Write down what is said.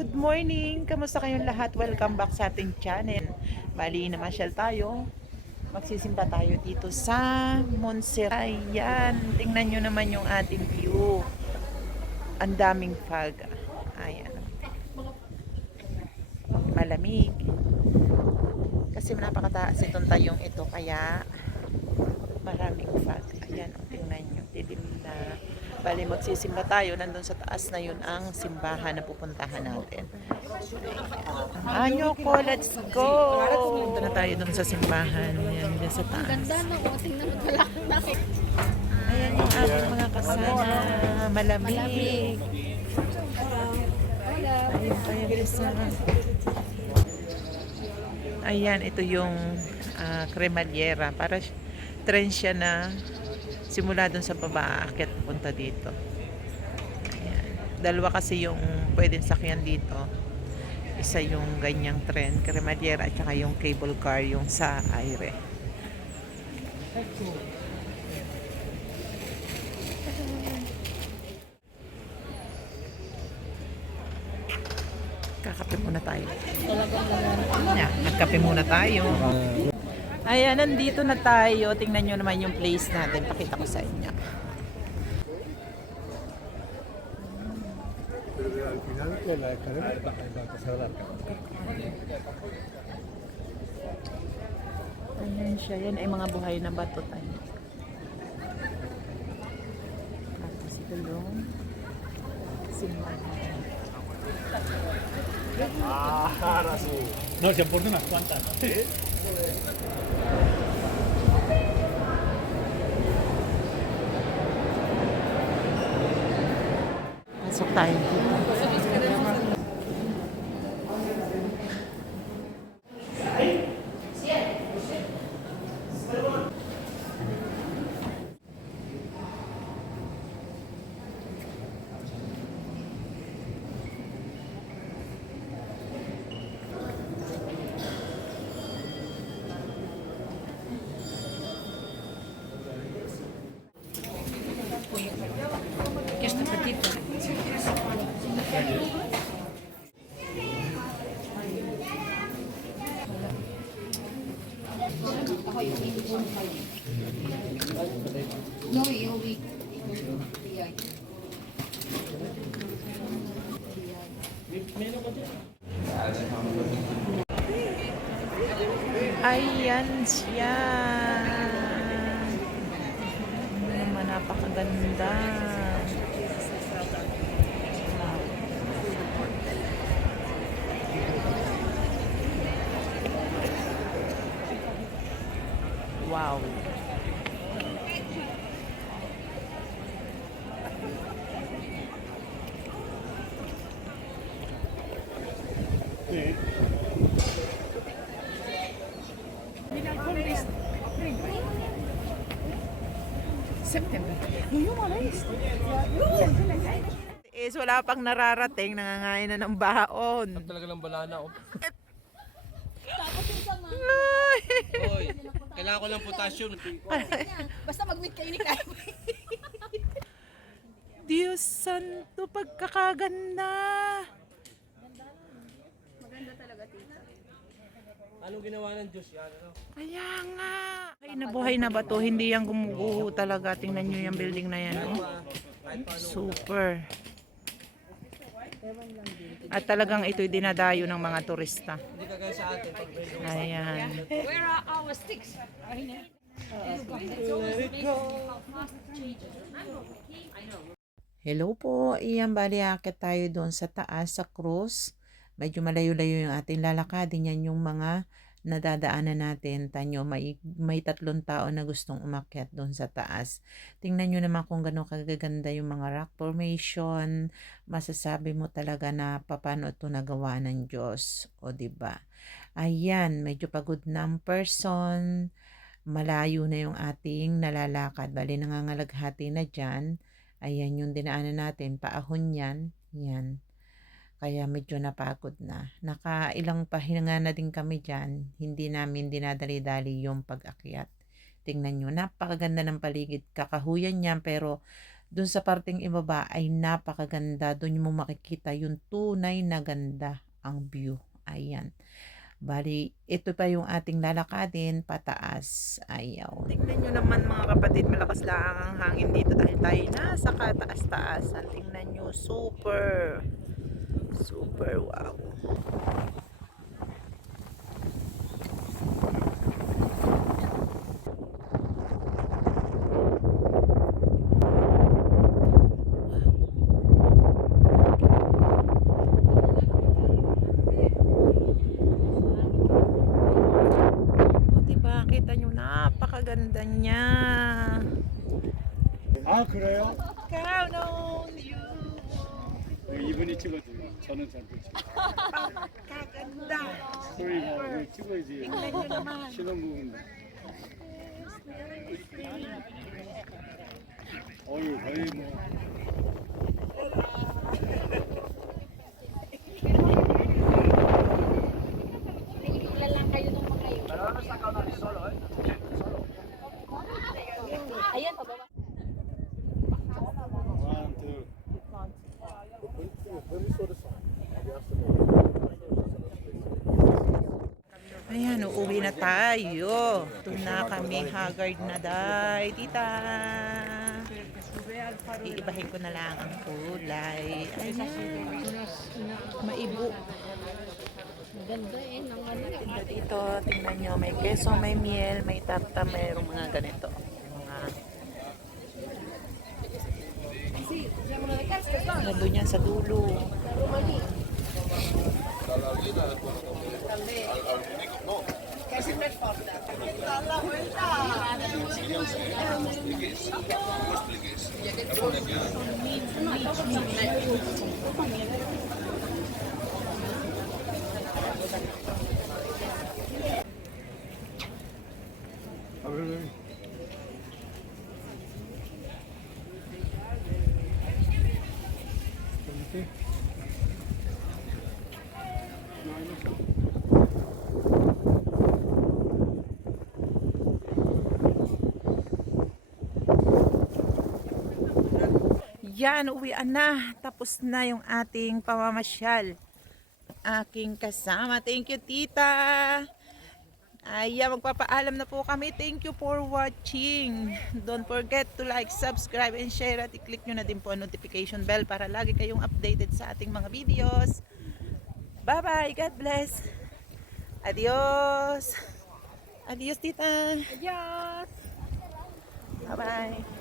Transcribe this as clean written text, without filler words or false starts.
Good morning! Kamusta kayong lahat? Welcome back sa ating channel. Bali, namasyal tayo. Magsisimba tayo dito sa Montserrat. Ayan, tingnan nyo naman yung ating view. Ang daming fog. Ayan. Malamig. Kasi napakataas itong tayong ito. Kaya maraming fog. Ayan, tingnan nyo. Dilim na. Bali, magsisimba tayo. Nandun sa taas na yun ang simbahan na pupuntahan natin. Anyo ko, let's go! Punta na tayo dun sa simbahan. Ayan, dyan sa taas. Ganda no, tingnan mo pala. Ayan yung ating mga kasama. Malamig. Ayun pa yung isa. Ayan, ito yung cremallera. Para tren siya na simula dun sa baba, aakyat punta dito. Ayan. Dalawa kasi yung pwedeng sakyan dito. Isa yung ganyang tren, cremallera, at saka yung cable car, yung sa aire. Kakape muna tayo. Yeah, nagkape muna tayo. Ayan, nandito na tayo. Tingnan nyo naman yung place natin. Pakita ko sa inyo. Ayan siya. Yan ay mga buhay na bato tayo. Tapos ito yung simbahan. No, se han puesto unas cuantas. Pasok tayo dito. Esta petita. No, you'll be. Ayan siya. Ano naman, napakaganda. Wow. September. Is wala pang nararating, nangangain na ng baon. Talaga lang banana oh. Ay. Hoy, kailangan ko ng potassium. Basta mag-meet kayo ni Kai. Diyos santo, pagkakaganda. Maganda talaga, tita. Anong ginawa ng Diyos yan? Ano? Kaya nga. Ay, nabuhay na ba to? Hindi yan gumuguho talaga. Tingnan nyo yung building na yan. Oh. Super. At talagang ito'y dinadayo ng mga turista. Hindi kagaya sa atin. Pag may Ayan. Where are our sticks? Hello po. Iyan, bali akit tayo doon sa taas, sa cross. Medyo malayo-layo yung ating lalakadin. Yan yung mga nadadaanan natin. Tanyo, may 3 tao na gustong umakyat doon sa taas. Tingnan nyo naman kung gano'ng kagaganda yung mga rock formation. Masasabi mo talaga na paano ito nagawa ng Diyos. O diba? Ayan, medyo pagod na ang person. Malayo na yung ating nalalakad. Bali, nangangalaghati na dyan. Ayan yung dinaanan natin. Paahon yan. Yan. Kaya medyo napagod na. Nakailang pahinga na din kami dyan. Hindi namin dinadali-dali yung pag-akyat. Tingnan nyo, napakaganda ng paligid. Kakahuyan yan pero Dun sa parteng ibaba ay napakaganda. Dun mo makikita yung tunay na ganda, ang view. Ayan. Bali, ito pa yung ating lalakadin pataas. Ayaw. Tingnan nyo naman mga kapatid, malakas lang ang hangin dito dahil tayo nasa kataas-taasan. Tingnan nyo, super, super wow. O, diba? Kita nyo, napakaganda niya. 아 그래요? Count on you. 이분이 찍어줘요. 저는 잘 못 찍어요. Kaganda. 소리 뭐 찍어야지. Tingnan nyo naman. 신혼부부인데. 어유 거의 뭐. Ilan lang kayo nung mga yun. Ayan, pababa. One, two. Ayan, uuwi na tayo. Ito na kami, haggard na day, tita. Iibahin ko na lang ang kulay. Ayan. Maibo. Ganda eh, ng ano. Ganda dito, tingnan nyo, may keso, may miel, may tarta, mayroong mga ganito. Mga nandun yan sa dulo. 아 그래. 이렇게. Yan, uwian na. Tapos na yung ating pamamasyal. Aking kasama. Thank you, tita. Ayan, magpapaalam na po kami. Thank you for watching. Don't forget to like, subscribe, and share. At i-click nyo na din po ang notification bell para lagi kayong updated sa ating mga videos. Bye-bye. God bless. Adios. Adios, tita. Adios! Bye-bye.